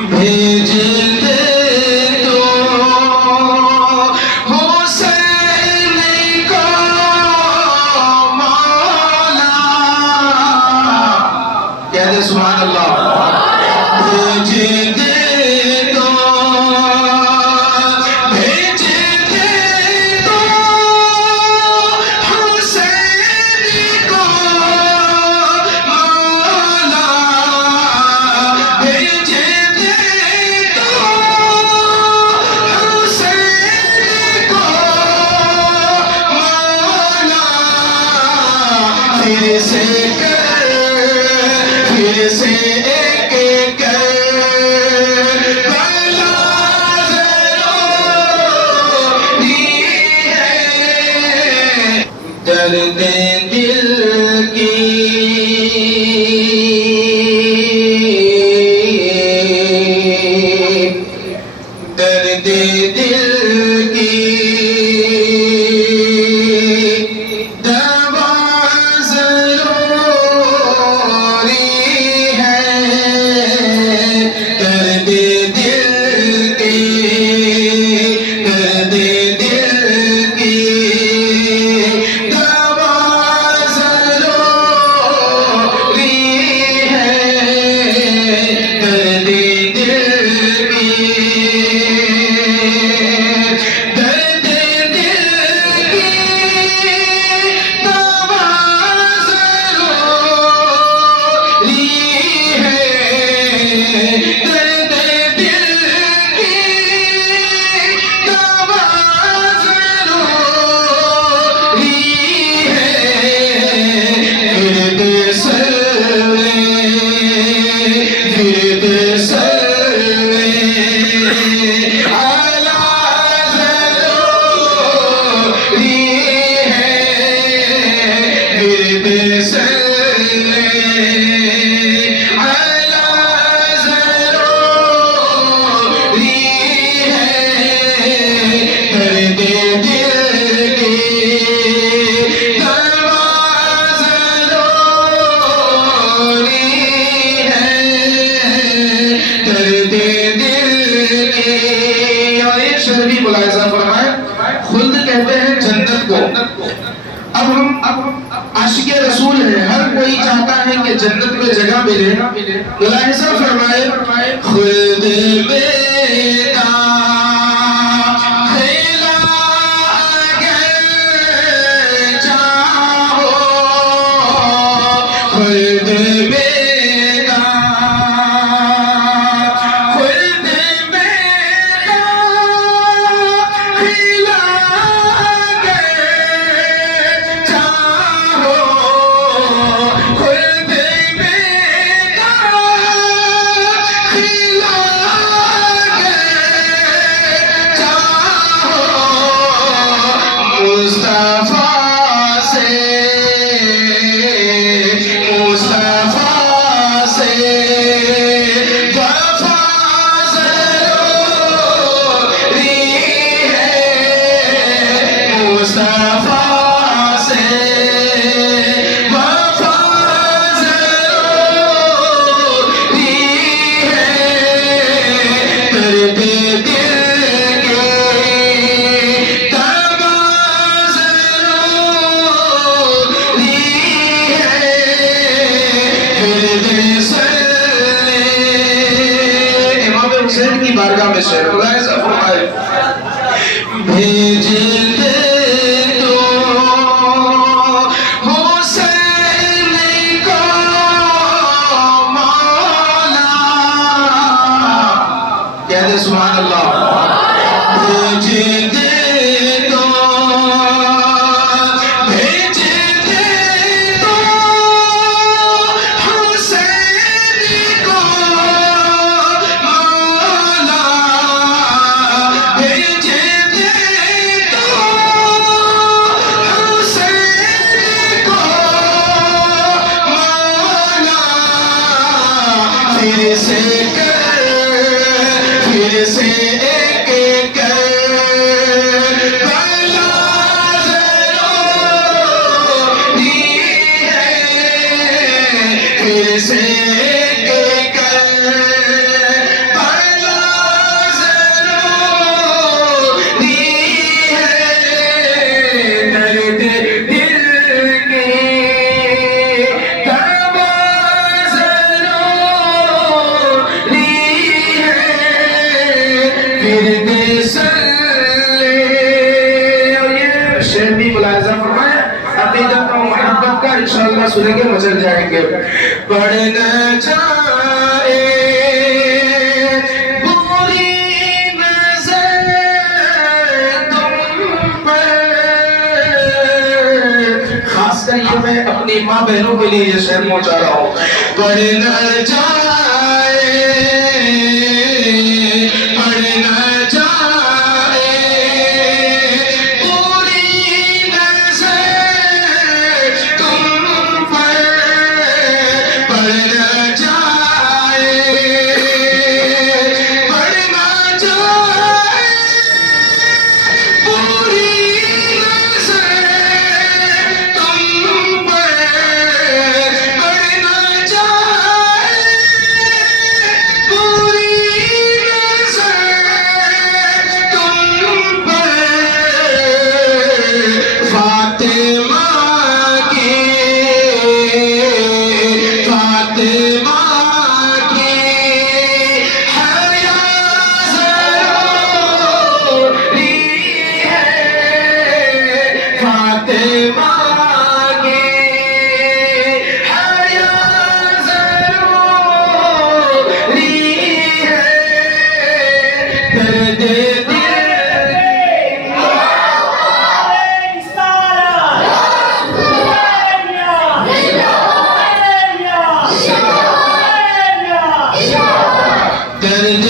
भेज दे तो हुसैन को मौला। कह दे सुभान अल्लाह। भेज दे तो भेज दे तो हुसैन को मौला। भेज दे तो हुसैन को मौला। फिर से एक करबला ज़रूरी है। दर्द दिल की दर्द दिल की दवा ज़रूरी है। दर्द दिल की दर्द दिल की दवा ज़रूरी है। दर्द दिल की दर्द दिल की दवा ज़रूरी है। दर्द दिल की दवा ज़रूरी है। फिर सल्ले अला ज़रूरी है। फिर सल्ले अला ज़रूरी है। दर्द दिल की दवा ज़रूरी है। दर्द दिल की। और ये शेर भी मुलाहिज़ा फरमाएं, खुल्द कहते हैं जन्नत को। अब हम आशिक़े रसूल हैं, हर कोई चाहता है कि जन्नत में जगह मिले। मुलाहिज़ा फरमाए, खुल्द बेदा खिला अगर चाहो। खुल्द बेदा खुल्द बेदा खिला अगर चाहो। खुल्द बेदा खिला अगर चाहो। मुस्तफा से वफा ज़रूरी है। मुस्तफा से वफा ज़रूरी है। दर्द दिल की दवा ज़रूरी है। फिर सल्ले इमाम हुसैन की बारगाह में शेर मुलाहिज़ा फरमाए, भेज दे तो हुसैन को मौला। कह दे सुभान अल्लाह। भेज दे तो भेज दे तो हुसैन को मौला। भेज दे तो हुसैन को मौला। फिर से एक कर गिरदे सल्ले, और ये शेर भी मुलाहिजा फरमाए, अकीदत और मोहब्बत का इंशाअल्लाह सुनेंगे मचल जाएंगे। पढ़ न जाए बुरी नजर तुम पर, खासकर ये मैं अपनी माँ बहनों के लिए ये शेर पहुंचा रहा हूँ। पढ़ न जाए, पढ़ न जाए बुरी नजर तुम पर, पढ़ न जाए, पढ़ न जाए बुरी नजर तुम पर, पढ़ न जाए बुरी नजर तुम पर। फातिमा की, फातिमा की हया ज़रूरी है, फातिमा की हया ज़रूरी है, दर्द दिल दर्द